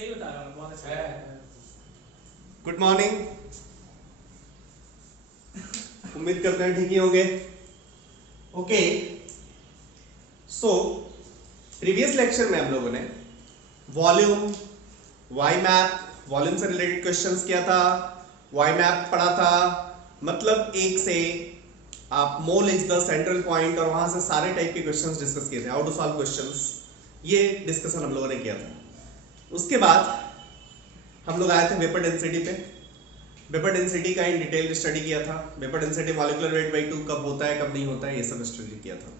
सही बता रहा हूँ, बहुत अच्छा है। Good morning. उम्मीद करते हैं ठीक ही होंगे। ओके, सो प्रीवियस लेक्चर में हम लोगों ने वॉल्यूम, वाई मैप, वॉल्यूम से रिलेटेड क्वेश्चंस किया था, वाई मैप पढ़ा था। मतलब एक से आप mole is the central point और वहां से सारे टाइप के क्वेश्चंस डिस्कस किए थे, हाउ टू सॉल्व क्वेश्चंस, ये डिस्कशन हम लोगों ने किया था। उसके बाद हम लोग आए थे वेपर डेंसिटी पे। वेपर डेंसिटी का इन डिटेल स्टडी किया था। Vapour density molecular weight by 2 कब होता है कब नहीं होता है, ये सब स्टडी किया था।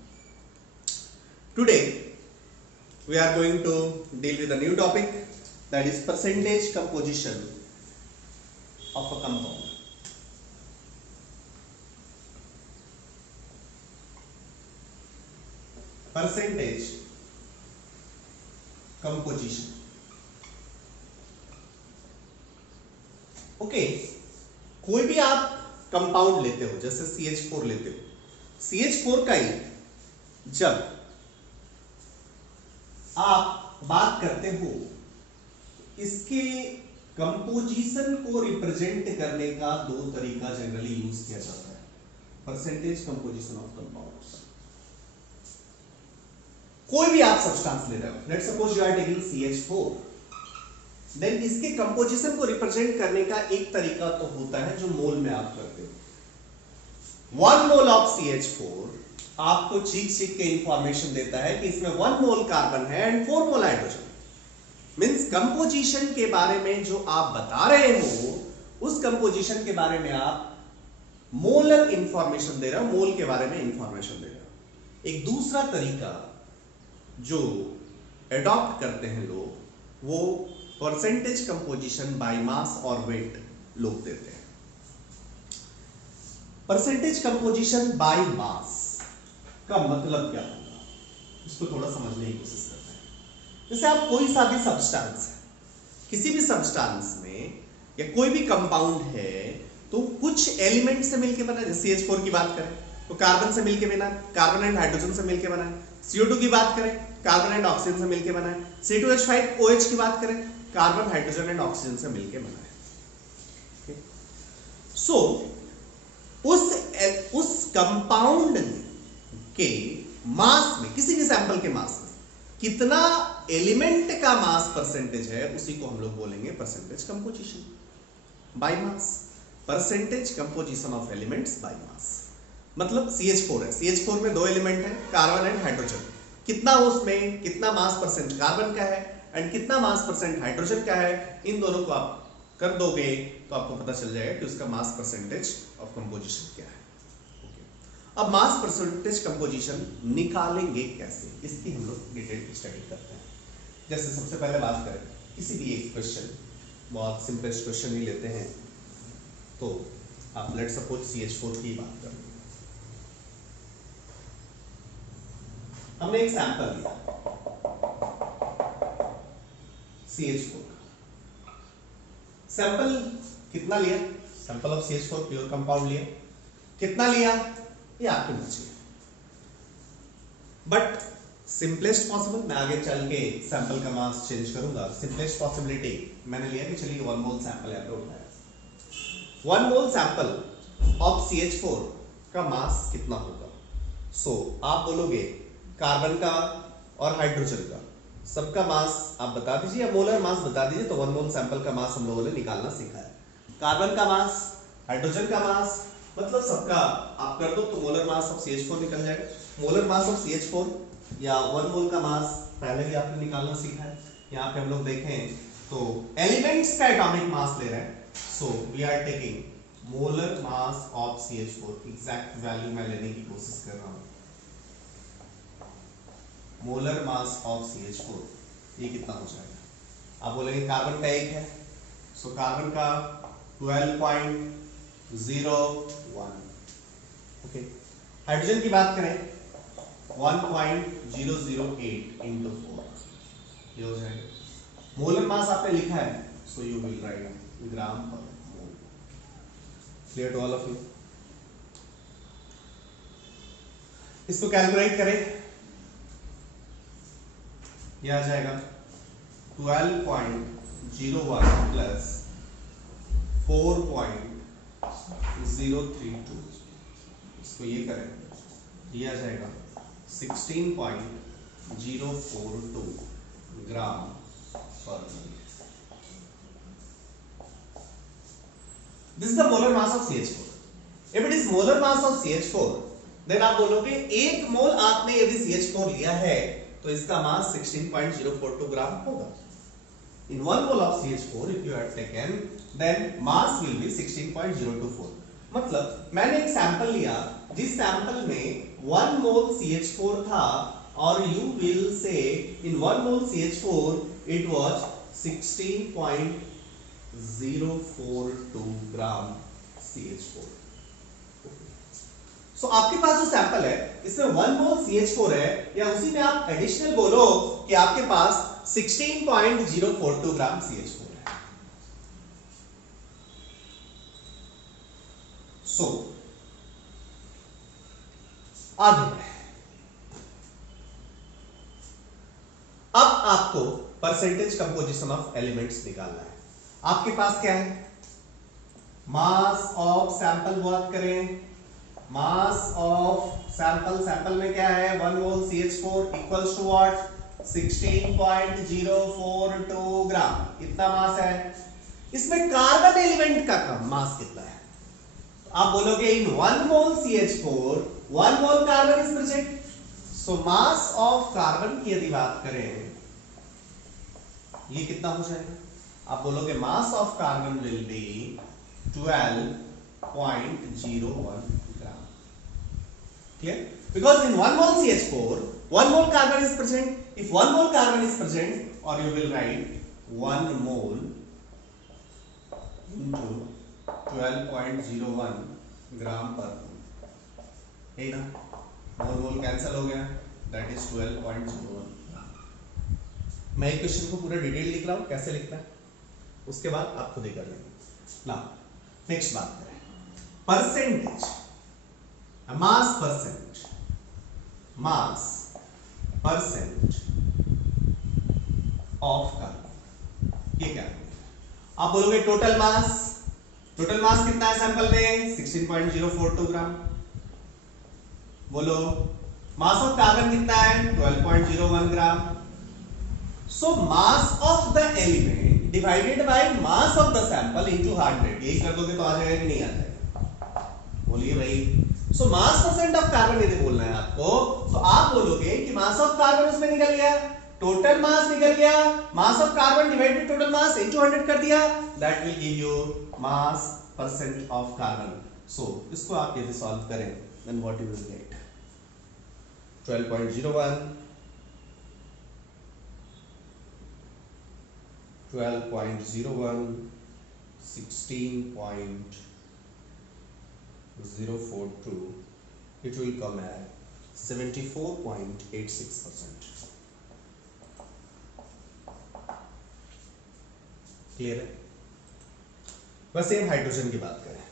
Today we are going to deal with a new topic, that is percentage composition of a compound. Percentage composition. Okay, कोई भी आप कंपाउंड लेते हो, जैसे CH4 लेते हो, CH4 का ही जब आप बात करते हो, इसके कंपोजिशन को रिप्रेजेंट करने का दो तरीका जनरली यूज किया जाता है, परसेंटेज कंपोजिशन ऑफ कंपाउंड्स। कोई भी आप सब्सटेंस ले रहे हो, let's suppose you are taking CH4, then इसके कंपोजिशन को रिप्रेजेंट करने का एक तरीका तो होता है जो मोल में आप करते हो। 1 मोल ऑफ CH4 आपको चीख के इंफॉर्मेशन देता है कि इसमें 1 मोल कार्बन है and 4 mole hydrogen. Means composition के बारे में जो आप बता रहे हो, उस कंपोजिशन के बारे में आप मोलर इंफॉर्मेशन दे रहे हो, मोल के बारे में इंफॉर्मेशन दे रहे हो। एक दूसरा तरीका जो एडॉप्ट करते हैं लोग, वो परसेंटेज कंपोजिशन बाय मास और वेट लोग देते हैं। परसेंटेज कंपोजिशन बाय मास का मतलब क्या होगा, इसको थोड़ा समझने की कोशिश करते हैं। जैसे आप कोई सा भी सब्सटेंस है, किसी भी सब्सटेंस में या कोई भी कंपाउंड है, तो कुछ एलिमेंट से मिलकर बना है। जैसे CH4 की बात करें तो कार्बन से मिलकर बना है, कार्बन एंड हाइड्रोजन से मिलकर बना है। CO2 की बात करें, कार्बन एंड ऑक्सीजन से मिलकर बना है। C2H5OH की बात करें, कार्बन हाइड्रोजन एंड ऑक्सीजन से मिलकर बना है। सो उस कंपाउंड के मास में, किसी भी सैंपल के मास में कितना एलिमेंट का मास परसेंटेज है, उसी को हम लोग बोलेंगे percentage composition by mass. Percentage composition of elements by mass. मतलब CH4 है, CH4 में 2 एलिमेंट है, कार्बन एंड हाइड्रोजन। कितना उसमें कितना मास परसेंट कार्बन का है एंड कितना मास परसेंट हाइड्रोजन का है, इन दोनों को आप कर दोगे तो आपको पता चल जाएगा कि उसका मास परसेंटेज ऑफ कंपोजिशन क्या है। अब मास परसेंटेज कंपोजिशन निकालेंगे कैसे, इसकी हम लोग डिटेल स्टडी करते हैं। जैसे सबसे पहले बात करें, किसी भी एक क्वेश्चन, बहुत सिंपलेस्ट क्वेश्चन ही लेते हैं, तो आप लेट्स सपोज CH4 की बात करें। हमने एक सैंपल लिया CH4 का। सैंपल कितना लिया, sample of CH4 pure compound लिया, कितना लिया ये आपकी मर्जी है, बट सिंपलेस्ट पॉसिबल, मैं आगे चल के सैंपल का मास चेंज करूंगा। सिंपलेस्ट पॉसिबिलिटी मैंने लिया कि चलिए 1 मोल सैंपल यहाँ पे उठाया। 1 मोल सैंपल ऑफ CH4 का मास कितना होगा। सो आप बोलोगे कार्बन का और हाइड्रोजन का सबका मास आप बता दीजिए, या मोलर मास बता दीजिए, तो 1 मोल सैंपल का मास हम लोगों ने निकालना सीखा है। कार्बन का मास, हाइड्रोजन का मास, मतलब सबका आप कर दो तो मोलर मास ऑफ CH4 निकल जाएगा। मोलर मास ऑफ CH4 या 1 मोल का मास पहले भी आपने निकालना सीखा है। यहाँ पे हम लोग देखें तो एलिमेंट्स का एटॉमिक मास ले रहे हैं, so we are taking molar mass of CH4। Exact value मैं लेने की कोशिश कर रहा हूँ। मोलर मास ऑफ CH4 ये कितना हो जाएगा, आप बोलेंगे कार्बन का 1 है, सो कार्बन का 12.01। ओके, हाइड्रोजन की बात करें 1.008 into 4, ये हो जाएगा। मोलर मास आपने लिखा है, so you will write gram per mole. Clear to all of you. इसको कैलकुलेट करें, ये आ जाएगा 12.01 प्लस 4.032, इसको ये करें, ये आ जाएगा 16.042 ग्राम per mole. This is the molar mass of CH4. If it is molar mass of CH4, then आप बोलोगे एक मोल आपने यदि CH4 लिया है तो इसका मास 16.042 ग्राम होगा। In 1 mole of CH4 if you have taken, then mass will be 16.024. मतलब मैंने एक सैंपल लिया जिस सैंपल में 1 मोल CH4 था और you will say in 1 mole CH4 it was 16.042 gram CH4। सो आपके पास जो सैंपल है इसमें 1 मोल CH4 है, या उसी में आप एडिशनल बोलो कि आपके पास 16.042 ग्राम CH4 है। सो आगे अब आपको परसेंटेज कंपोजिशन ऑफ एलिमेंट्स निकालना है। आपके पास क्या है, मास ऑफ सैंपल बात करें, मास ऑफ सैंपल में क्या है 1 mole CH4 equals to what 16.042 ग्राम, इतना मास है। इसमें कार्बन एलिमेंट का मास कितना है, आप बोलोगे इन 1 mole CH4 1 mole carbon is present, so mass of carbon की यदि बात करें ये कितना हो जाएगा, आप बोलोगे मास of carbon will be 12.01 gram. Clear? Because in 1 mole CH4 1 mole carbon is present. If 1 mole carbon is present, or you will write 1 mole into 12.01 gram per मोल, है ना, मोल कैंसिल हो गया, दैट इज 12.01 ग्राम। मैं एक क्वेश्चन को पूरा detail लिख रहा हूं, कैसे लिखना है उसके बाद आप खुद ही कर लेंगे। नाउ नेक्स्ट बात करें percentage, mass percent of carbon, ये क्या है, आप बोलोगे टोटल मास कितना है सैंपल में 16.042 ग्राम, बोलो मास ऑफ कार्बन कितना है 12.01 gram. So mass of the element divided by mass of the sample into 100, यही कर दोगे तो आ जाएगा कि नहीं आ जाएगा, बोलिए भाई। सो मास परसेंट ऑफ कार्बन यदि बोलना है आपको तो आप बोलोगे कि मास ऑफ कार्बन उसमें निकल गया, टोटल मास निकल गया, mass of carbon divided total mass into 100 कर दिया, that will give you mass percent of carbon. So इसको आप यदि सॉल्व करें then what you will get 12.01 16.042, it will come at 74.86%. Clear है। बस हम हाइड्रोजन की बात करें,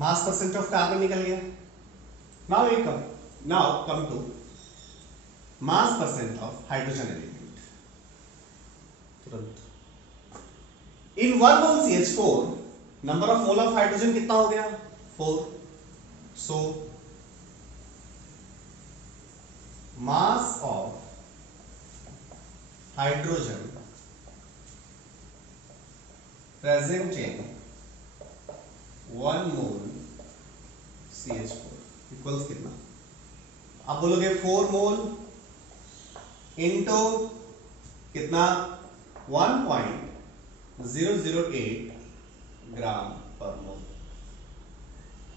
मास परसेंट ऑफ कार्बन निकल गया। Now come to mass percent of hydrogen element. तुरंत in 1 mole CH4 number of mole of hydrogen कितना हो गया 4। So mass of hydrogen present in 1 mole CH4 equals कितना, आप बोलोगे 4 मोल इनटू कितना 1.008 ग्राम पर मोल।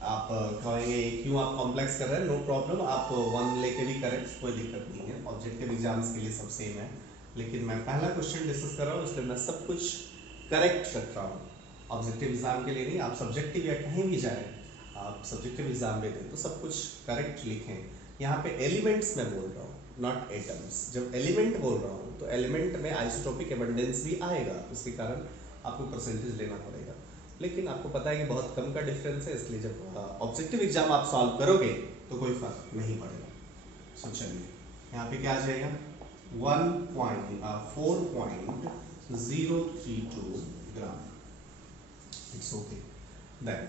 आप कहेंगे क्यों आप कॉम्प्लेक्स कर रहे हैं, नो प्रॉब्लम, आप 1 लेके भी करें, कोई दिक्कत नहीं है, ऑब्जेक्टिव एग्जाम्स के लिए सब सेम है, लेकिन मैं पहला क्वेश्चन डिस्कस कर रहा हूँ इसलिए मैं सब कुछ करेक्ट रख रहा हूँ, ऑब्जेक्टिव एग्जाम के लिए नहीं। आप सब्जेक्टिव या कहीं भी जाएं, आप सब्जेक्टिव एग्जाम में दें तो सब कुछ करेक्ट लिखें। यहाँ पे एलिमेंट्स में बोल रहा हूँ, नॉट एटम्स। जब एलिमेंट बोल रहा हूँ तो एलिमेंट में आइसोटोपिक एबंडेंस भी आएगा, उसके कारण आपको परसेंटेज लेना पड़ेगा, लेकिन आपको पता है कि बहुत कम का डिफरेंस है, इसलिए जब ऑब्जेक्टिव एग्जाम आप सॉल्व करोगे तो कोई फर्क नहीं पड़ेगा। सो चलिए यहाँ पे क्या आ जाएगा 4.032 ग्राम। It's okay. देन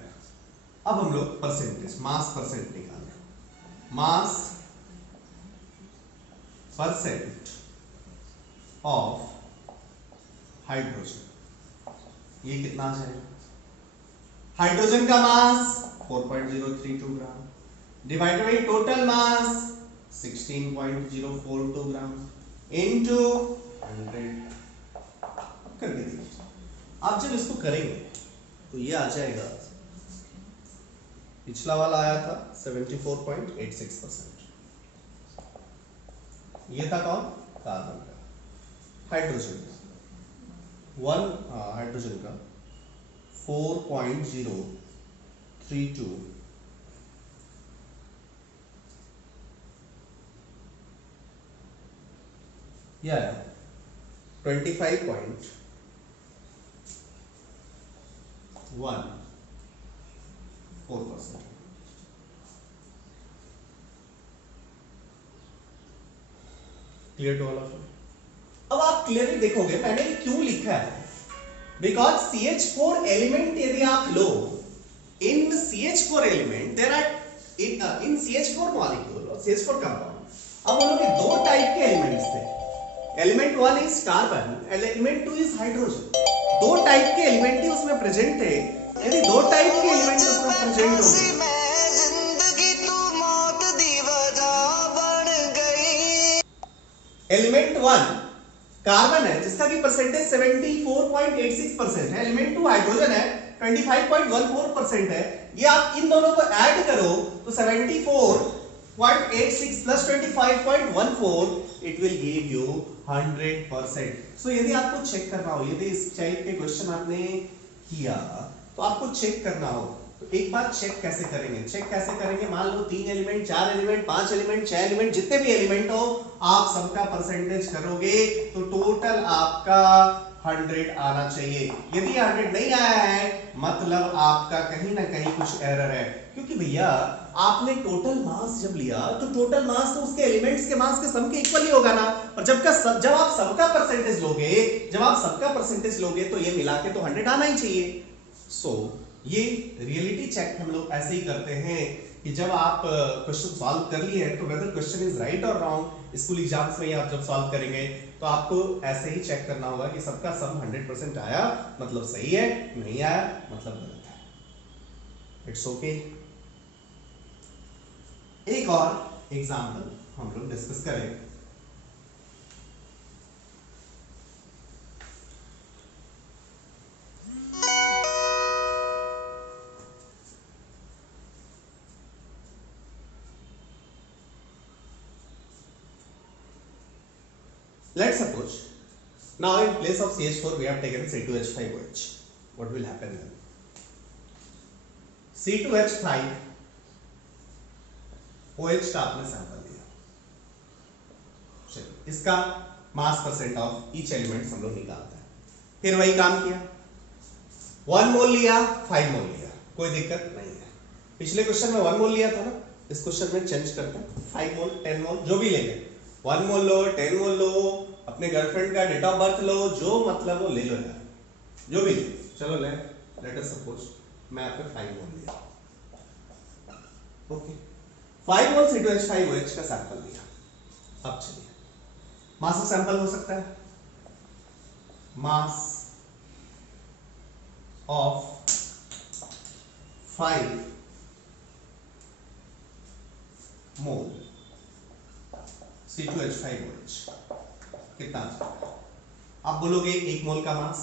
अब हम लोग परसेंटेज मास परसेंट निकाल रहे हैं। मास परसेंट ऑफ हाइड्रोजन, ये कितना आ जाएगा? हाइड्रोजन का मास 4.032 gram divided by total mass 16.042 gram into 100 करके देखिए। आप जब इसको करेंगे तो ये आ जाएगा, पिछला वाला आया था 74.86%, ये था कौन? कार्बन का। हाइड्रोजन का हाइड्रोजन का 4.032 या 25.14%। Clear to all of you? अब आप क्लियरली देखोगे मैंने क्यों लिखा है, बिकॉज CH4 एलिमेंट यदि आप लो, in CH4 element there are in CH4 molecule और CH4 कंपाउंड, अब बोलोगे दो टाइप के एलिमेंट्स थे, element 1 is carbon, element 2 is hydrogen. दो टाइप के एलिमेंट ही उसमें प्रेजेंट थे। यदि दो टाइप के एलिमेंट उसमें प्रेजेंट होंगे, एलिमेंट 1 कार्बन है जिसका की परसेंटेज 74.86% है, एलिमेंट 2 हाइड्रोजन है 25.14% है। ये आप इन दोनों को ऐड करो तो 74.86 plus 25.14 it will give you 100%। सो यदि आपको चेक करना हो, यदि इस टाइप के क्वेश्चन आपने किया तो आपको चेक करना हो तो एक बार चेक कैसे करेंगे? चेक कैसे करेंगे? मान लो 3 एलिमेंट, 4 एलिमेंट, 5 एलिमेंट, 6 एलिमेंट, जितने भी एलिमेंट हो आप सबका परसेंटेज करोगे तो टोटल आपका 100 आना चाहिए। यदि 100 नहीं आया है मतलब आपका कहीं ना कहीं कुछ एरर है, क्योंकि भैया आपने टोटल मास जब लिया तो टोटल मास तो उसके एलिमेंट्स के मास के सम के इक्वल ही होगा ना। और जब आप सबका परसेंटेज लोगे तो ये मिला के तो 100 आना ही चाहिए। सो ये रियलिटी चेक हम लोग ऐसे ही करते हैं कि जब आप क्वेश्चन सॉल्व कर लिए हैं तो वेदर क्वेश्चन इज राइट और रॉन्ग, स्कूल एग्जाम्स में आप जब सॉल्व करेंगे तो आपको ऐसे ही चेक करना होगा कि सबका सम 100% आया मतलब सही है, नहीं आया मतलब गलत है। It's okay. एक और एग्जाम्पल हम लोग डिस्कस करें। Let's suppose now in place of CH4 we have taken C2H5OH. What will happen then? C2H5OH का आपने सैंपल लिया, चलिए इसका मास परसेंट ऑफ ईच एलिमेंट हम लोग निकालते हैं। फिर वही काम किया, 1 मोल लिया, 5 मोल लिया, कोई दिक्कत नहीं है। पिछले क्वेश्चन में 1 मोल लिया था ना, इस क्वेश्चन में चेंज करते हैं 5 मोल, 10 मोल, जो भी लेंगे, 1 मोल लो, 10 मोल लो, अपने गर्लफ्रेंड का डेट ऑफ बर्थ लो, जो मतलब वो ले लो यार, जो भी ले। चलो लेट अस सपोज मैं आपको 5 मोल लिया, ओके 5 मोल C2H5OH का सैंपल लिया। अब चलिए मास ऑफ सैंपल हो सकता है, मास ऑफ 5 मोल C2H5OH कितना? आप बोलोगे 1 मोल का मास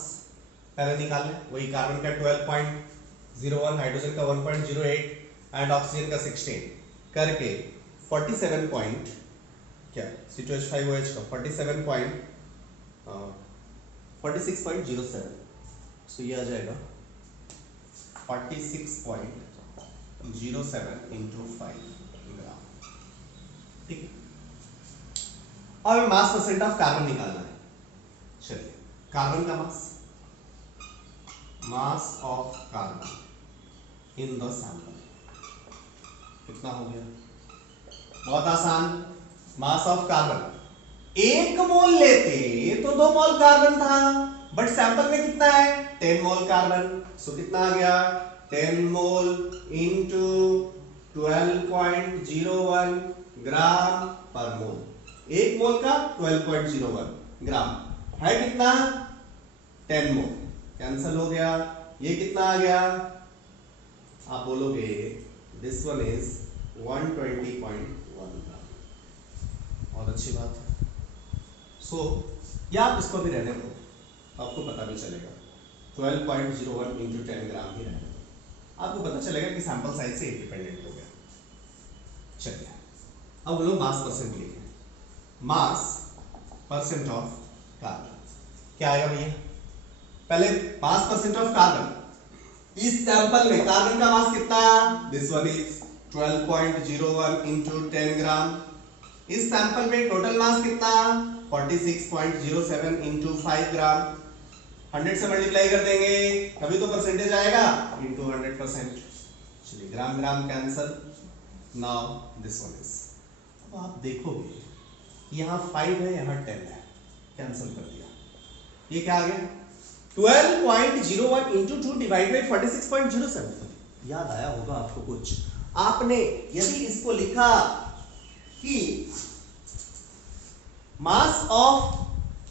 पहले निकाल लें, वही कार्बन का 12.01, हाइड्रोजन का 1.08 एंड ऑक्सीजन का 16 करके 47 पॉइंट क्या C2H5OH का 46.07, सो ये आ जाएगा 46.07 इंटू 5 ग्राम, ठीक है। और मास परसेंट ऑफ कार्बन निकालना है। चलिए कार्बन का मास of carbon in the sample कितना हो गया बहुत आसान, मास ऑफ कार्बन 1 मोल लेते तो 2 मोल कार्बन था, बट सैंपल में कितना है 10 मोल कार्बन, सो कितना आ गया 10 मोल इंटू 12.01 ग्राम पर मोल, 1 मोल का 12.01 ग्राम है कितना 10 मोल, कैंसल हो गया, ये कितना आ गया आप बोलोगे दिस वन इज 120.1 ग्राम, बहुत अच्छी बात है। सो या आप इसको भी रहने दो, आपको पता भी चलेगा 12.01 इंटू 10 ग्राम ही रहने दो, आपको पता चलेगा कि सैंपल साइज से इंडिपेंडेंट हो गया। चलिए अब हम लोग मास परसेंट लिखें, मास परसेंट ऑफ कार्बन क्या आएगा भैया, पहले मास परसेंट ऑफ कार्बन, इस सैंपल में कार्बन का मास कितना, दिस वन इज 12.01 इंटू 10 ग्राम, इस सैंपल में टोटल मास कितना 46.07 इंटू 5 ग्राम, 100 से मल्टीप्लाई कर देंगे तभी तो परसेंटेज आएगा इंटू 100%, चलिए gram gram cancel, now this one is, अब आप देखोगे यहाँ 5 है यहाँ 10 है, कैंसल कर दिया, ये क्या आ गया 12.01 इंटू 2 डिवाइड बाई 46.07, याद आया होगा आपको कुछ, आपने यदि इसको लिखा कि मास ऑफ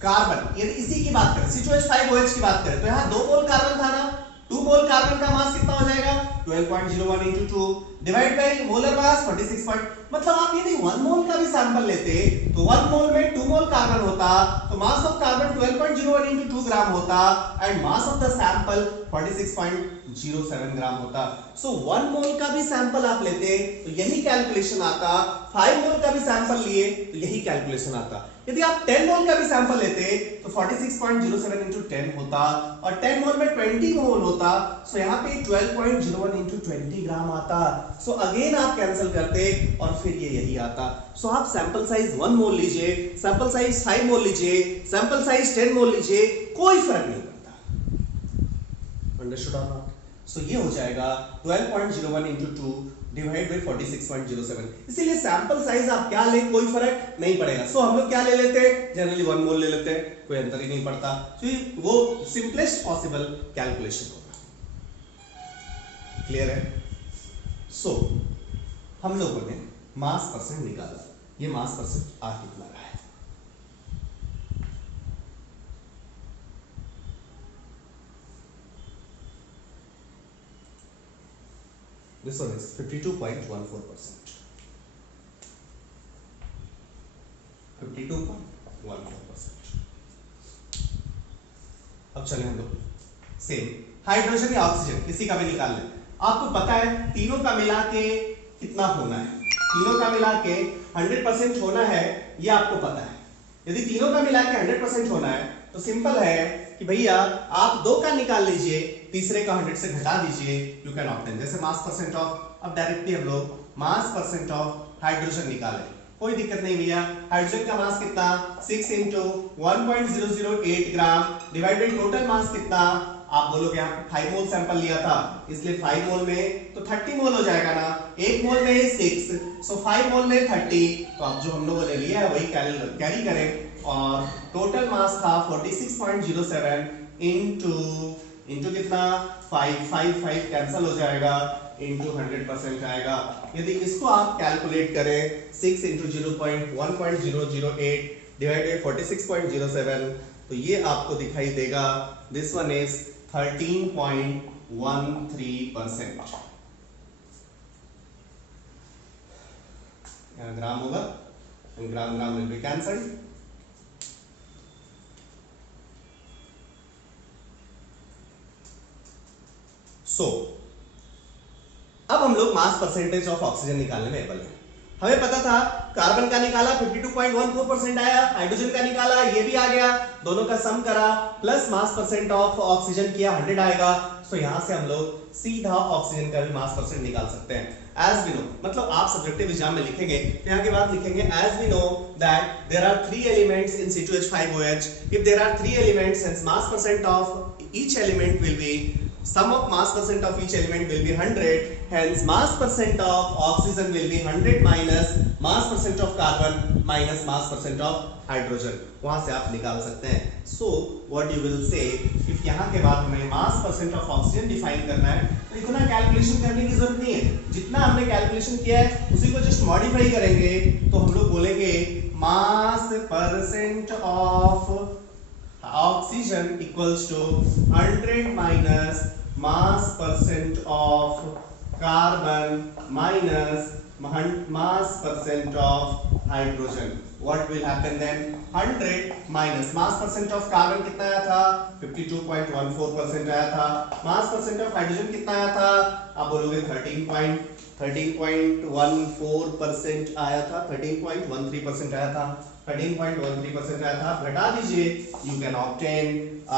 कार्बन, यदि इसी की बात करें C2H5OH की बात करें तो यहां 2 मोल कार्बन था ना, 2 मोल कार्बन का मास कितना हो जाएगा 12.01 इंटू 2 डिवाइड बाई मोलर मास 46. मतलब आप यदि 1 मोल का भी सैंपल लेते तो 1 मोल में 2 मोल कार्बन होता तो मास ऑफ कार्बन 12.01 इंटू 2 ग्राम होता and mass of the sample 46.07 ग्राम होता। सो 1 मोल का भी सैंपल आप लेते तो यही कैलकुलेशन आता, 5 मोल का भी सैंपल लिए तो यही कैलकुलेशन आता, यदि आप 10 मोल का भी सैंपल लेते तो 46.07 इंटू 10 होता और 10 मोल में 20 मोल होता, सो यहाँ पे 12.01 इंटू 20 ग्राम आता, सो अगेन आप कैंसिल करते और फिर ये यही आता। सो आप सैंपल साइज 1 मोल लीजिए, सैंपल साइज 5 मोल लीजिए, सैंपल साइज 10 मोल लीजिए, कोई फर्क नहीं पड़ता, अंडरस्टूड और नॉट। सो ये हो जाएगा 12.01 इंटू 2 डिवाइड बाई 46.07, इसीलिए सैंपल साइज आप क्या ले कोई फर्क नहीं पड़ेगा। सो हम लोग क्या ले लेते हैं जनरली 1 मोल ले लेते हैं, कोई अंतर ही नहीं पड़ता, तो वो सिंपलेस्ट पॉसिबल कैलकुलेशन होगा, क्लियर है। सो हम लोगों ने मास परसेंट निकाला, ये मास परसेंट आ कितना रहा है, this one is 52.14%, 52.14%। अब चले हम लोग सेम हाइड्रोजन या ऑक्सीजन किसी का भी निकाल लें, आपको पता है तीनों का मिला के कितना होना है, तीनों का मिला के 100% होना है, ये आपको पता है। यदि तीनों का मिला के 100% होना है तो सिंपल है कि भैया आप 2 का निकाल लीजिए, तीसरे का 100 से घटा दीजिए, यू कैन ऑब्टेन, जैसे मास परसेंट ऑफ, अब डायरेक्टली हम लोग मास परसेंट ऑफ हाइड्रोजन निकालें, कोई दिक्कत नहीं भैया। हाइड्रोजन का मास कितना 6 into 1.008 gram divide by total mass कितना, आप बोलोगे यहाँ 5 मोल सैंपल लिया था इसलिए 5 मोल में तो 30 मोल हो जाएगा ना, 1 मोल में 6, सो 5 मोल में 30, तो अब जो हम लोगों ने लिया है वही कैरी करें और टोटल मास था 46.07 इंटू कितना 5 कैंसल हो जाएगा इंटू 100% आएगा। यदि इसको आप कैलकुलेट करें 6 इंटू 1.008 डिवाइड बाई 46.07 तो ये आपको दिखाई देगा दिस वन इज 13.13%। यहाँ ग्राम होगा, ग्राम ग्राम विल बी कैंसल्ड। सो अब हम लोग मास परसेंटेज ऑफ ऑक्सीजन निकालने में एबल हैं। हमें पता था कार्बन का निकाला 52.14% आया, हाइड्रोजन का निकाला ये भी आ गया, दोनों का सम करा plus mass percent of oxygen किया 100 आएगा। सो यहां से हम लोग सीधा ऑक्सीजन का भी मास परसेंट निकाल सकते हैं। एज वी नो, मतलब आप सब्जेक्टिव एग्जाम में लिखेंगे तो यहाँ के बाद लिखेंगे as we know that there are 3 elements in C2H5OH, if there are 3 elements hence mass percent of each element will be sum of mass percent of each element will be 100, hence mass percent of oxygen will be 100 minus mass percent of carbon minus mass percent of hydrogen. वहां से आप निकाल सकते हैं. So what you will say, if यहाँ के बाद हमें mass percent of oxygen define करना है, तो इतना कैलकुलेशन करने की जरूरत नहीं है. जितना हमने कैलकुलेशन किया है उसी को जस्ट मॉडिफाई करेंगे, तो हम लोग बोलेंगे mass percent of oxygen equals to 100 minus mass percent of carbon minus mass percent of hydrogen. What will happen then? 100 minus mass percent of carbon कितना आया था? 52.14% आया था. mass percent of hydrogen कितना आया था? आप बोलोगे 13.14% आया था, 13.13% आया था, 13.13% आया था. घटा दीजिए, you can obtain,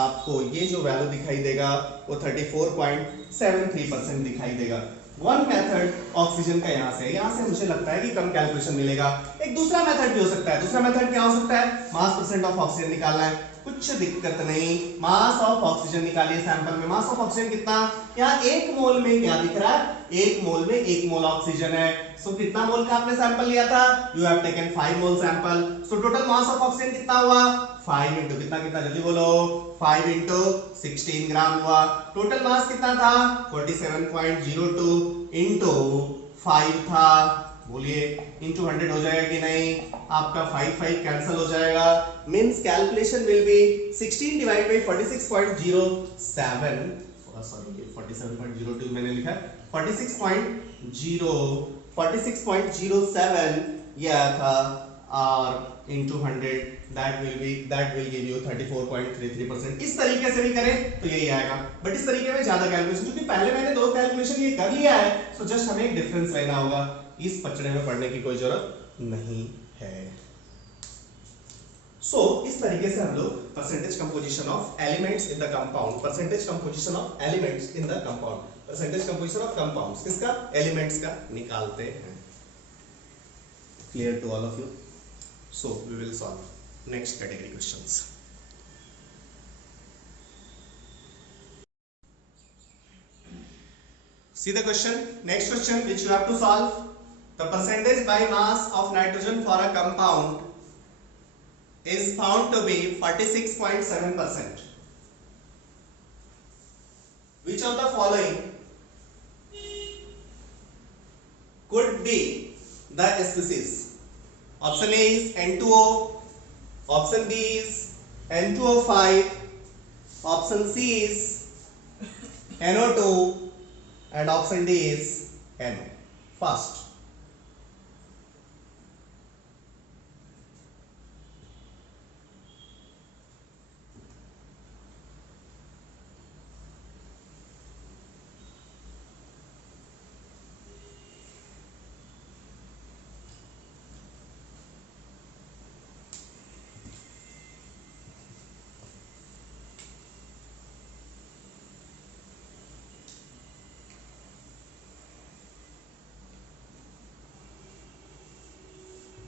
आपको ये जो वैल्यू दिखाई देगा वो 34.73% दिखाई देगा. वन मेथड ऑक्सीजन का यहाँ से मुझे लगता है कि कम कैलकुलेशन मिलेगा. एक दूसरा मेथड भी हो सकता है. दूसरा मेथड क्या हो सकता है? मास परसेंट ऑफ ऑक्सीजन निकालना है, कुछ दिक्कत नहीं. मास ऑफ ऑक्सीजन निकालिए सैंपल में. मास ऑफ ऑक्सीजन कितना? यहाँ 1 मोल में क्या दिख रहा है? 1 मोल में 1 मोल ऑक्सीजन है. सो कितना मोल का आपने सैंपल लिया था? You have taken 5 mole sample. So total mass of oxygen कितना हुआ? 5 इंटू कितना कितना जल्दी बोलो, 5 इंटू 16 ग्राम हुआ. टोटल मास कितना था? 47.02 इंटू 5 था, बोलिए इंटू 100 हो जाएगा कि नहीं? आपका 5 कैंसिल हो जाएगा. Means calculation will be 16 divide by 46.07, sorry 47.02 मैंने लिखा है, 46.07 ये आया था, और into 100 that will give you 34.33%. इस तरीके से भी करें तो यही आएगा, बट इस तरीके में ज्यादा कैलकुलेशन, क्योंकि पहले मैंने 2 कैलकुलेशन ये कर लिया है, सो जस्ट हमें एक डिफरेंस लेना होगा. इस पचड़े में पढ़ने की कोई जरूरत नहीं है. सो इस तरीके से हम लोग percentage composition of elements in the compound, percentage composition of elements in the compound, percentage composition of compounds किसका? एलिमेंट्स का निकालते हैं. Clear to all of you? So we will solve next category questions. See the question, next question which you have to solve. The percentage by mass of nitrogen for a compound is found to be 46.7%. Which of the following could be the species? Option A is N2O, option B is N2O5, option C is NO2, and option D is NO. First,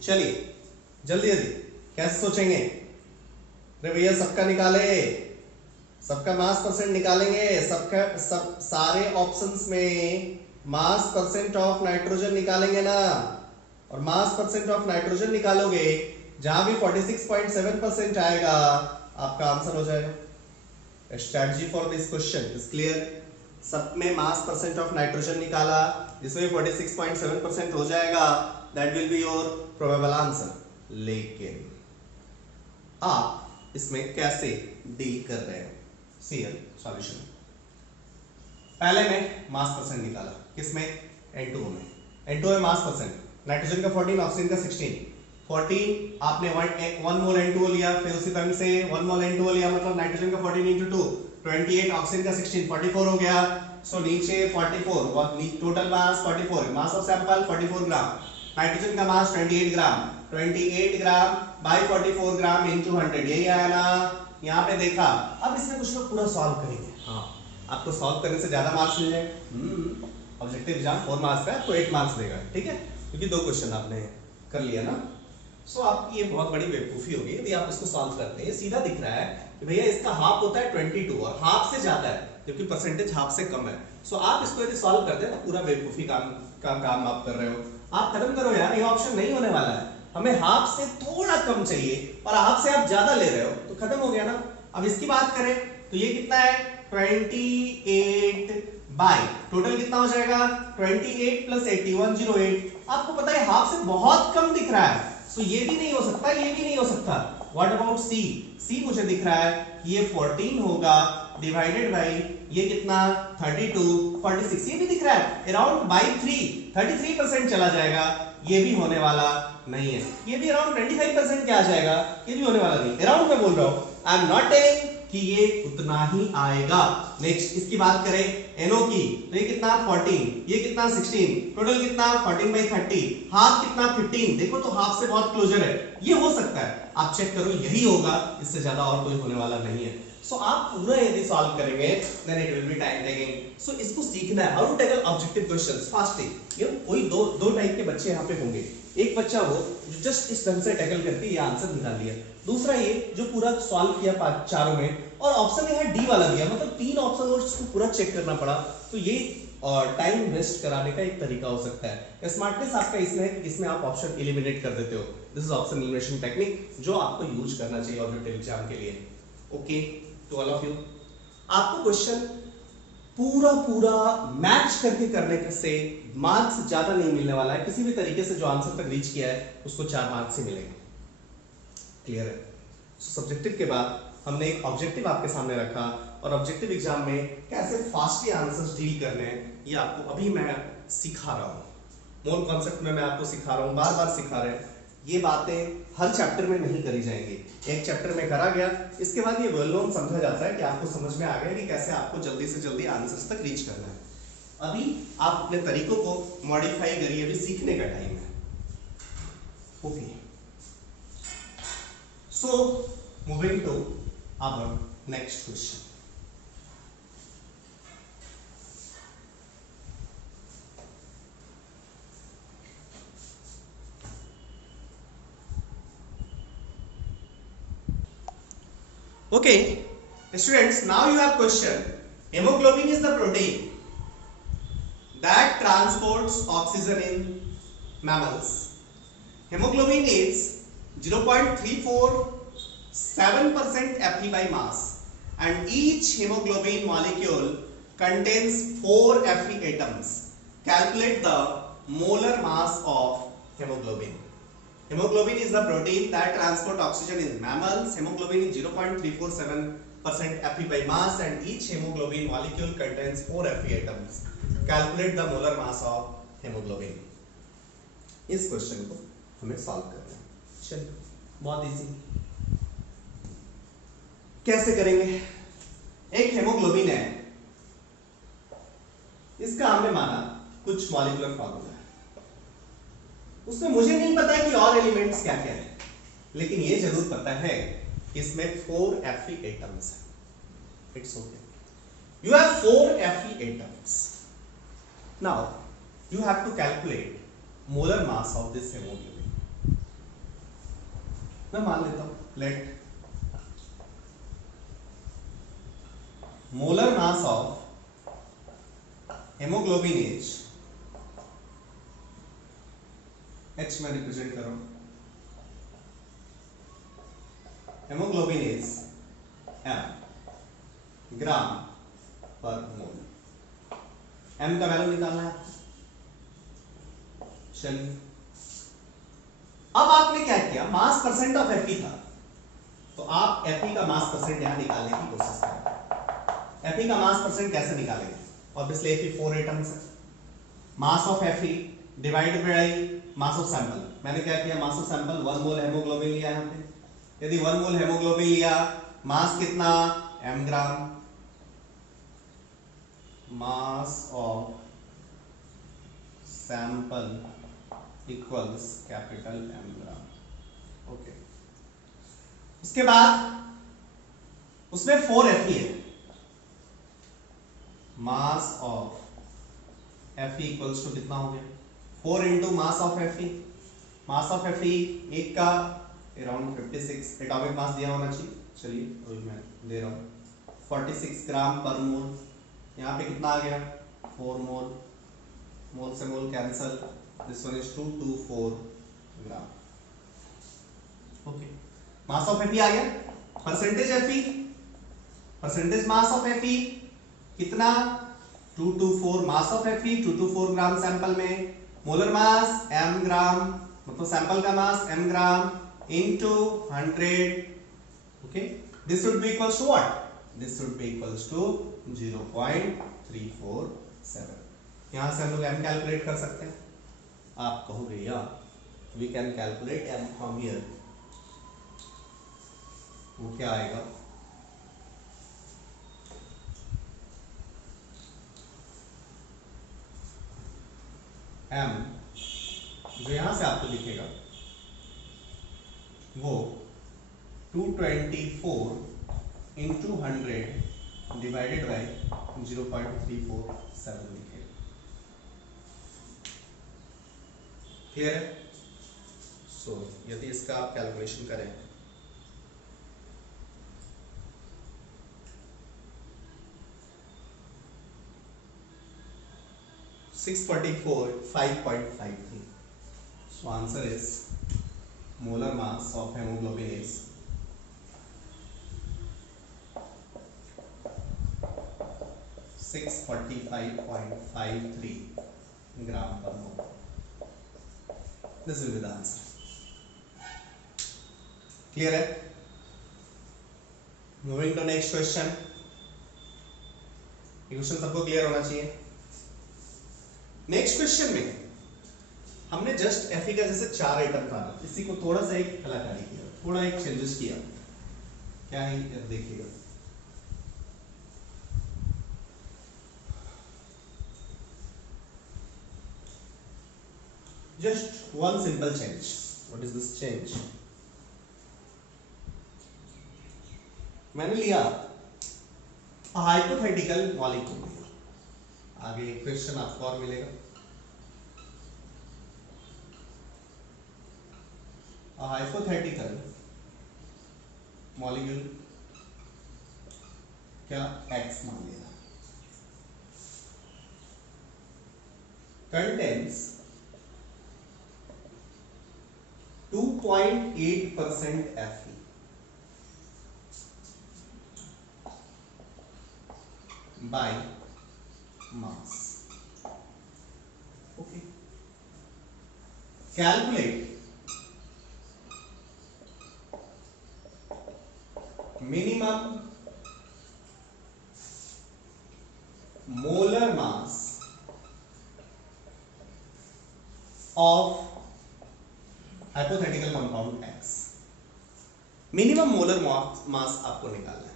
चलिए जल्दी जल्दी कैसे सोचेंगे? अरे भैया सबका निकाले, सबका मास परसेंट निकालेंगे, सब सारे ऑप्शंस में मास परसेंट ऑफ नाइट्रोजन निकालेंगे ना. और मास परसेंट ऑफ नाइट्रोजन निकालोगे, जहां भी 46.7% आएगा आपका आंसर हो जाएगा. Strategy for this question is clear. सब में मास परसेंट ऑफ नाइट्रोजन निकाला, जिसमें 46.7% हो जाएगा, that will be your probable answer. लेकिन आप इसमें कैसे डील कर रहे हो? CL solution. पहले में मास परसेंट निकाला, किसमें? N2O में. N2O में मास परसेंट, नाइट्रोजन का 14, ऑक्सीजन का 16. 14 आपने 1 मोल N2O लिया, फिर उसी तरह से 1 मोल N2O लिया, मतलब नाइट्रोजन का 14 into 2 28, ऑक्सीजन का 16 44 हो गया. सो नीचे 44, total mass 44, mass of sample 44 gram, nitrogen का मास 28 ग्राम, 28 ग्राम बाय 44 ग्राम इनटू 100, यही आया ना. यहाँ पे देखा. अब इसमें कुछ लोग पूरा सॉल्व करेंगे. हाँ, आपको सॉल्व करने से ज्यादा मार्क्स मिल जाएंगे. ऑब्जेक्टिव एग्जाम 4 मार्क्स का, आपको 8 मार्क्स देगा, ठीक है, क्योंकि 2 क्वेश्चन आपने कर लिया ना. सो आपकी ये बहुत बड़ी बेवकूफी होगी यदि आप इसको सॉल्व करते हैं. ये सीधा दिख रहा है कि भैया इसका हाफ होता है 22 और हाफ से ज्यादा है जबकि परसेंटेज हाफ से कम है। सो आप इसको यदि सॉल्व कर दे तो पूरा बेवकूफी काम आप कर रहे हो। आप खत्म करो यार, ये ऑप्शन नहीं होने वाला है। हमें हाफ से थोड़ा कम चाहिए और हाफ से आप ज्यादा ले रहे हो, तो खत्म हो गया ना। अब इसकी बात करें तो ये कितना है 28 बाय टोटल कितना हो जाएगा 28 प्लस 80 108। आपको पता है हाफ से बहुत कम दिख रहा है, सो ये भी नहीं हो सकता, ये भी नहीं हो सकता। What about C? सी मुझे दिख रहा है ये 14 होगा डिवाइडेड बाय ये कितना 32 46, ये भी दिख रहा है अराउंड बाय 3 33% चला जाएगा, ये भी होने वाला नहीं है। ये भी अराउंड 25% क्या आ जाएगा, ये भी होने वाला नहीं। अराउंड मैं बोल रहा हूं, आई एम नॉट टेलिंग कि ये उतना ही आएगा। नेक्स्ट इसकी बात करें NO की, तो ये कितना 14, ये कितना 16, टोटल कितना 14 बाई 30, हाफ कितना 15। देखो तो हाफ से बहुत क्लोजर है, ये हो सकता है। आप चेक करो यही होगा, इससे ज्यादा और कोई होने वाला नहीं है। सो आप पूरा यदि सॉल्व करेंगे then it will be time taking. So इसको सीखना है, how to tackle objective questions fastly. ये कोई दो टाइप के बच्चे यहाँ पे होंगे। एक बच्चा वो जो जस्ट इस ढंग से टैकल करके ये आंसर निकाल लिया, दूसरा ये जो पूरा सॉल्व किया चारों में, और ऑप्शन ये है डी वाला दिया, मतलब 3 ऑप्शन और उसको पूरा चेक करना पड़ा। तो ये टाइम वेस्ट कराने का एक तरीका हो सकता है। स्मार्टनेस आपका इसमें है कि इसमें आप ऑप्शन एलिमिनेट कर देते हो। This is option elimination technique जो आपको यूज करना चाहिए ऑब्जेक्टिव एग्जाम के लिए। Okay to all of you, आपको क्वेश्चन पूरा मैच करके करने से मार्क्स ज्यादा नहीं मिलने वाला है। किसी भी तरीके से जो आंसर तक रीच किया है उसको 4 मार्क्स ही मिलेंगे। क्लियर है? सब्जेक्टिव के बाद हमने एक ऑब्जेक्टिव आपके सामने रखा, और ऑब्जेक्टिव एग्जाम में कैसे फास्टली आंसर्स डील करने हैं ये आपको अभी मैं सिखा रहा हूँ। मोर कॉन्सेप्ट में मैं आपको सिखा रहा हूँ, बार सिखा रहे हैं। ये बातें हर चैप्टर में नहीं करी जाएंगी, एक चैप्टर में करा गया, इसके बाद ये वेल नोन समझा जाता है कि आपको समझ में आ गया कि कैसे आपको जल्दी से जल्दी आंसर्स तक रीच करना है। अभी आप अपने तरीकों को मॉडिफाई करिए, अभी सीखने का टाइम है। Okay, so moving to our next question. Okay, students, now you have question. Hemoglobin is the protein that transports oxygen in mammals. Hemoglobin is 0.347% Fe by mass, and each hemoglobin molecule contains 4 Fe atoms. Calculate the molar mass of hemoglobin. Hemoglobin is the protein that transports oxygen in mammals. Hemoglobin is 0.347% Fe by mass, and each hemoglobin molecule contains 4 Fe atoms. Calculate the molar mass of hemoglobin. इस question को हमें solve करना है। चलिए, बहुत easy. कैसे करेंगे? एक हेमोग्लोबिन है, इसका हमने माना कुछ मॉलिक्यूलर फॉर्मूला, उसमें मुझे नहीं पता कि और एलिमेंट्स क्या क्या है, लेकिन ये जरूर पता है इसमें 4 Fe एटम्स है। It's okay, you have 4 Fe atoms. Now you have to calculate molar mass of this haemoglobin. मैं मान लेता हूं, let molar mass of haemoglobin is H में रिप्रेजेंट करो, haemoglobin is M gram per mole. M का value निकालना है। चलिए, अब आपने क्या किया, मास परसेंट ऑफ Fe था, तो आप Fe का मास परसेंट यहां निकालने की कोशिश करें। Fe का मास परसेंट कैसे निकालेंगे? ऑब्वियसली Fe 4 एटम्स है, mass of Fe divide by mass of sample. मैंने क्या किया, मास ऑफ सैंपल 1 मोल हेमोग्लोबिन लिया यहां पे। यदि 1 मोल हेमोग्लोबिन लिया, मास कितना m gram, mass of sample equals capital M gram. Okay, उसके बाद उसमें 4 Fe है, mass of Fe equals to कितना हो गया 4 into mass of Fe। Mass of Fe एक का अराउंड 56, एटॉमिक मास दिया होना चाहिए, चलिए अभी मैं दे रहा हूं 46 ग्राम पर मोल। यहाँ पे कितना आ गया 4 मोल, मोल से mole cancel, this one is 224 gram. Okay, mass of Fe आ गया, percentage Fe, percentage mass of Fe कितना 224, mass of Fe 224 gram sample में, मोलर मास m ग्राम, मतलब सैंपल का mass m gram into 100। Okay, this should be equals to what, this should be equals to 0.347। यहां से हम लोग m calculate कर सकते हैं। आप कहोगे या we can calculate m from here, वो क्या आएगा, m जो यहां से आपको दिखेगा वो 224 इंटू 100 डिवाइडेड बाई 0.347 दिखेगा। क्लियर है? सो यदि इसका आप कैलकुलेशन करें, (644)5.53, so answer is molar mass of hemoglobin is 645.53 gram per mole. This will be the answer. Clear है? Moving to next question. ये क्वेश्चन सबको क्लियर होना चाहिए। नेक्स्ट क्वेश्चन में हमने जस्ट Fe का जैसे 4 आइटम था, इसी को थोड़ा सा एक कलाकारी किया, थोड़ा एक चेंजेस किया। क्या है अब देखिएगा, just one simple change. What is this change? मैंने लिया हाइपोथेटिकल मॉलिक्यूल, आगे एक क्वेश्चन आपको और मिलेगा। हाइपोथेटिकल मॉलिक्यूल क्या X मान लिया, contains 2.8% Fe by mass. Okay. Calculate minimum molar mass of hypothetical compound X. Minimum molar mass आपको निकालना है,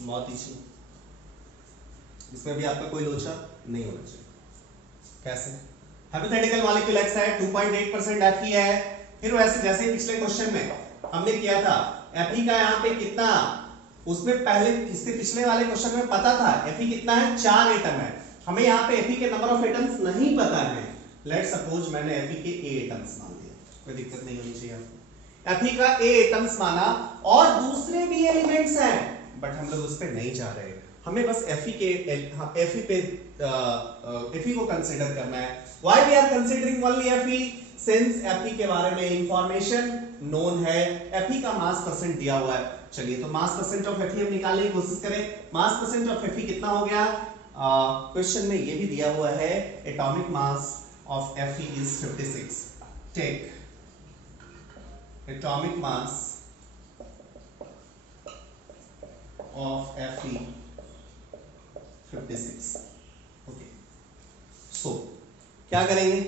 बहुत इजी, इसमें भी आपका कोई लोचा नहीं होना चाहिए। कैसे? हाइपोथेटिकल मॉलिक्यूल X है, 2.8% Fe है, फिर वैसे जैसे पिछले क्वेश्चन में हमने किया था Fe का यहाँ पे कितना, उसमें पहले इसके पिछले वाले क्वेश्चन में पता था Fe कितना है, 4 एटम है, हमें यहाँ पे Fe के नंबर ऑफ एटम्स नहीं पता है। लेट सपोज मैंने Fe के A एटम्स मान लिया, कोई दिक्कत नहीं होनी चाहिए आपको। Fe का A एटम्स माना और दूसरे भी एलिमेंट्स हैं, बट हम लोग उस पे नहीं जा रहे, हमें बस Fe को कंसीडर करना है। Why we are considering only Fe? Since Fe के बारे में इंफॉर्मेशन नोन है, Fe का मास परसेंट दिया हुआ है। चलिए तो मास परसेंट ऑफ Fe हम निकालने की कोशिश करें। मास परसेंट ऑफ Fe कितना हो गया, क्वेश्चन में ये भी दिया हुआ है, atomic mass of Fe is 56. Take atomic mass of Fe 56. Okay, so क्या करेंगे,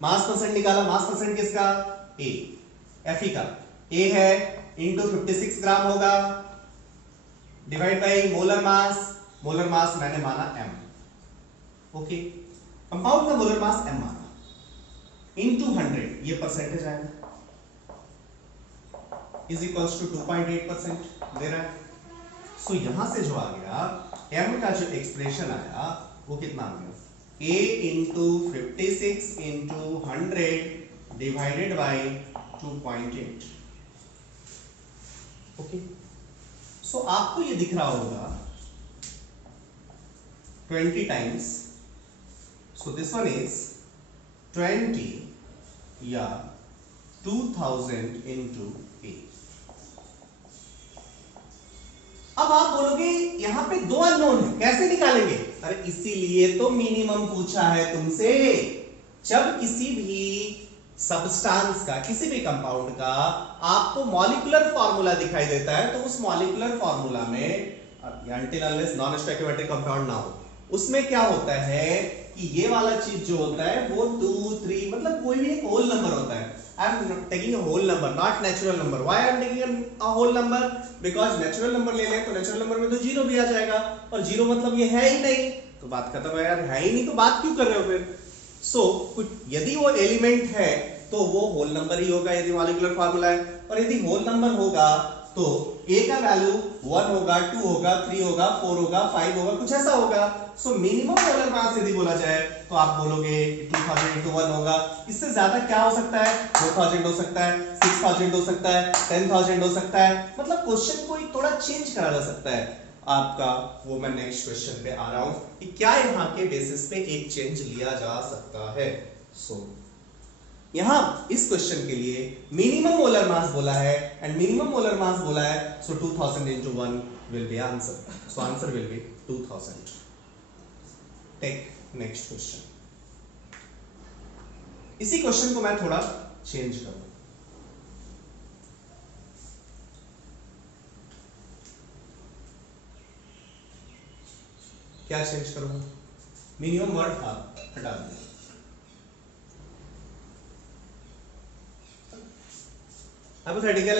मास परसेंट निकाला, मास परसेंट किसका, A, Fe का A है इंटू 56 ग्राम होगा, डिवाइड बाई मोलर मास मैंने माना M। ओके, कंपाउंड का मोलर मास M माना इंटू 100, ये परसेंटेज आएगा, इज इक्वल्स टू 2.8% दे रहा है। सो यहां से जो आ गया M का जो एक्सप्रेशन आया वो कितना आ गया, A into 56 into 100 divided by 2.8। Okay, so आपको ये दिख रहा होगा 20 times, so this one is 20 या 2000 into A। अब आप बोलोगे यहां पे दो अननोन है, कैसे निकालेंगे? अरे इसीलिए तो मिनिमम पूछा है तुमसे। जब किसी भी सब्सटेंस का, किसी भी कंपाउंड का आपको मॉलिक्यूलर फार्मूला दिखाई देता है, तो उस मॉलिक्यूलर फार्मूला में until unless non stoichiometric compound ना हो, उसमें क्या होता है कि ये वाला चीज जो होता है वो 2 3 मतलब कोई भी एक होल नंबर होता है। I am taking a whole number, not natural number. Why I am taking a whole number? Because natural number ले लें तो नेचुरल नंबर में तो जीरो भी आ जाएगा, और जीरो मतलब ये है ही नहीं, तो बात खत्म है यार। है ही नहीं तो बात क्यों कर रहे हो फिर? सो यदि वो एलिमेंट है तो वो होल नंबर ही होगा यदि मॉलिक्यूलर फार्मूला है, और यदि होल नंबर होगा तो A का वैल्यू 1 होगा, 2 होगा, 3 होगा, 4 होगा, 5 होगा, कुछ ऐसा होगा। सो मिनिमम मोलर मास यदि बोला जाए तो आप बोलोगे 2000 into 1 होगा। इससे ज्यादा क्या हो सकता है? 4000 हो सकता है, 6000 हो सकता है, 10000 हो सकता है। मतलब क्वेश्चन को थोड़ा चेंज करा जा सकता है आपका। वो मैं नेक्स्ट क्वेश्चन पे आ रहा हूं कि क्या यहाँ के बेसिस पे एक चेंज लिया जा सकता है। सो यहां इस क्वेश्चन के लिए मिनिमम मोलर मास बोला है, एंड मिनिमम मोलर मास बोला है, सो 2000 into 1 will be answer. So answer will be 2000. Take next question. इसी क्वेश्चन को मैं थोड़ा चेंज करूं। क्या चेंज करूं? मिनिमम वर्ड था, हटा दिया। हाइपोथेटिकल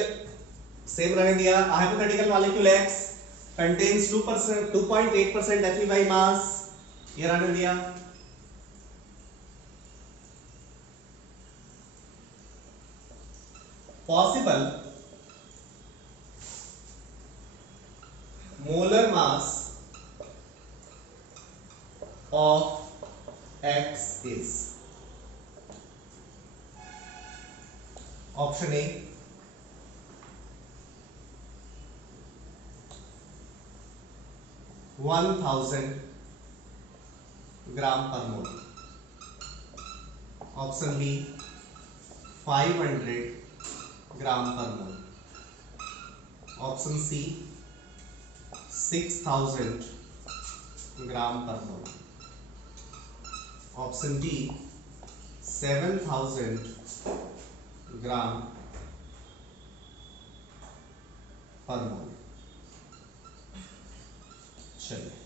सेम रहने दिया। Hypothetical molecule X contains 2%, 2.8% Fe by mass, ये रहने दिया। Possible molar mass of X is option A 1000 gram per mole, option B 500 gram per mole, option C 6000 gram per mole, option D 7000 gram per मोल। चलिए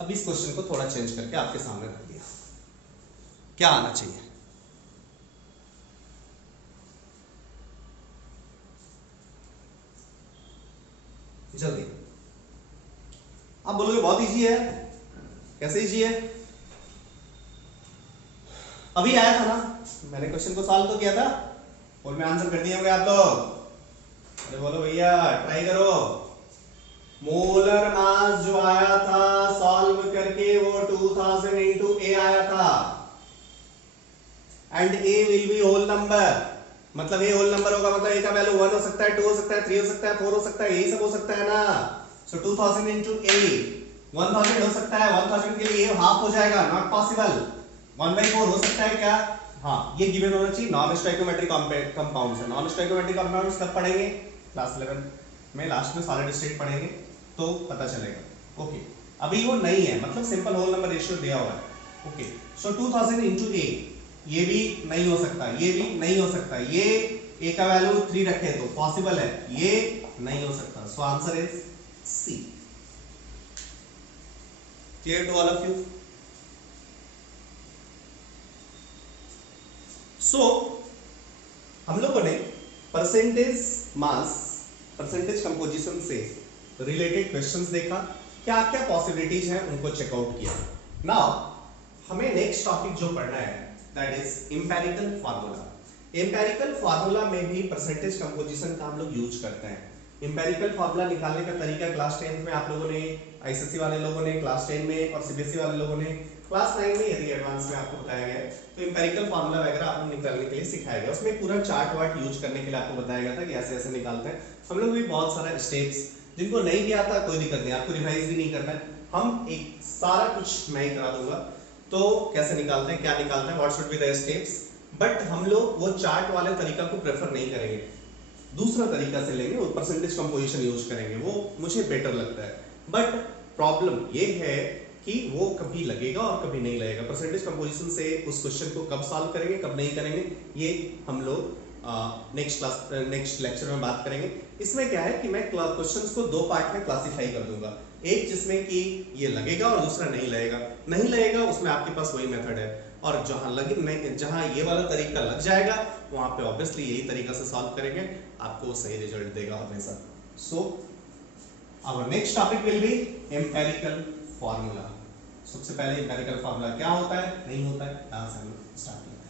अब इस question को थोड़ा change करके आपके सामने रख दिया। क्या आना चाहिए? जल्दी। आप बोलोगे बहुत इजी है। कैसे इजी है? अभी आया था ना, मैंने क्वेश्चन को सॉल्व तो किया था, और मैं आंसर कर दिए होंगे आप लोग। अरे बोलो भैया, ट्राई करो। मोलर मास जो आया था सॉल्व करके वो 2000 into A आया था, and A will be whole number. मतलब A होल नंबर होगा, मतलब A का वैल्यू 1 हो सकता है, 2 हो सकता है, 3 हो सकता है, 4 हो सकता है, यही सब हो सकता है ना। सो 2000 into A 1000 हो सकता है, 1000 के लिए A हाफ हो जाएगा, नॉट पॉसिबल। 1/4 हो सकता है क्या? हाँ, ये गिवन होना चाहिए। नॉन स्टोइकियोमेट्रिक कंपाउंड्स है। नॉन स्टोइकियोमेट्रिक कंपाउंड्स कब पढ़ेंगे? क्लास 11 में लास्ट में सॉलिड स्टेट पढ़ेंगे तो पता चलेगा। ओके, अभी वो नहीं है, मतलब सिंपल होल नंबर रेशियो दिया हुआ है। ओके, सो 2000 into A, ये भी नहीं हो सकता, ये भी नहीं हो सकता, ये A का वैल्यू 3 रखे तो पॉसिबल है, ये नहीं हो सकता। So answer is C. Clear to all of you? So हम लोगों ने परसेंटेज मास, परसेंटेज कंपोजिशन से रिलेटेड क्वेश्चंस देखा, क्या क्या पॉसिबिलिटीज हैं उनको चेकआउट किया। नाउ हमें नेक्स्ट टॉपिक जो पढ़ना है that is empirical formula. Empirical formula में भी परसेंटेज कंपोजिशन का हम लोग यूज करते हैं। एम्पिरिकल फार्मूला निकालने का तरीका क्लास 10 में आप लोगों ने, आईसीएसई वाले लोगों ने क्लास 10 में, और सीबीएसई वाले लोगों ने क्लास 9 में यदि एडवांस में आपको बताया गया है, तो एम्पिरिकल फार्मूला वगैरह आपको निकालने के लिए सिखाया गया। उसमें पूरा चार्ट वार्ट यूज करने के लिए आपको बताया गया था कि ऐसे ऐसे निकालते हैं। हम लोग भी बहुत सारा स्टेप्स, जिनको नहीं भी आता कोई दिक्कत नहीं, आपको रिवाइज भी नहीं करना है, हम एक सारा कुछ मैं ही करा दूंगा। तो कैसे निकालते हैं, क्या निकालते हैं, what should be the steps, but हम लोग वो चार्ट वाले तरीका को प्रेफर नहीं करेंगे, दूसरा तरीका से लेंगे, वो परसेंटेज कंपोजिशन यूज करेंगे, वो मुझे बेटर लगता है। बट प्रॉब्लम ये है कि वो कभी लगेगा और कभी नहीं लगेगा। परसेंटेज कंपोजिशन से उस क्वेश्चन को कब सॉल्व करेंगे, कब नहीं करेंगे, ये हम लोग नेक्स्ट लेक्चर में बात करेंगे। इसमें क्या है कि मैं क्वेश्चंस को दो पार्ट में क्लासिफाई कर दूंगा, एक जिसमें कि ये लगेगा और दूसरा नहीं लगेगा। नहीं लगेगा उसमें आपके पास वही मेथड है, और जहां लगे, जहां ये वाला तरीका लग जाएगा वहां पे ऑब्वियसली यही तरीका से सॉल्व करेंगे, आपको सही रिजल्ट देगा हमेशा। So our next topic will be empirical formula. सबसे पहले एम्पेरिकल फॉर्मूला क्या होता है, नहीं होता है, यहाँ से हम स्टार्ट करते हैं।